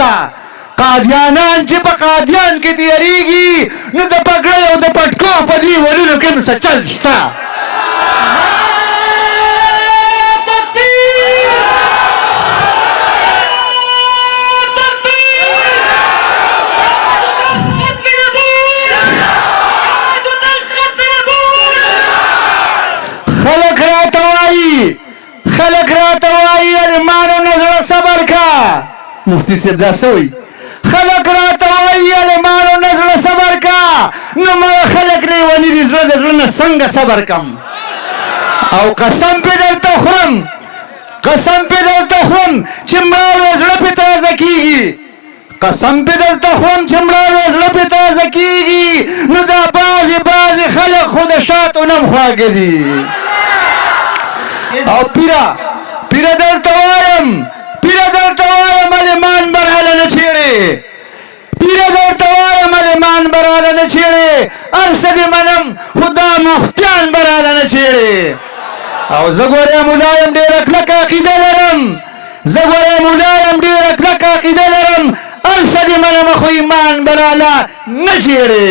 شته. قادیانان چې په قادیان کې تیریږي نو د پګړۍ او د پټکو په دې ورونو کې هم څه چل شته. خلق راته وایي المانو نه زړه صبر کا. مفتي صاحب دا څه وایي؟ خلق راته وایي المانو نه زړه صبر کا. نو مړه خلق لیوني دي زړه د زړه نه څنګه صبر کم؟ او قسم پې درته خورم چې مړه زړه پې تازه کېږي. قسم پې درته خورم چې مړه زړه پې تازه کېږي. نو دا بعضې خلق خو د شاتو نه هم خواږه دي. او پیره درته وایم المان براله نه چیړې. پیره درته وایم المان براله نه چیړې. هر څه دې منم خو دا مفتیان براله نه چیړې. او زه ګورې ملایم ډېره کلکه عقیده لرم. هر څه دې منم خو ایمان براله نه چیړې.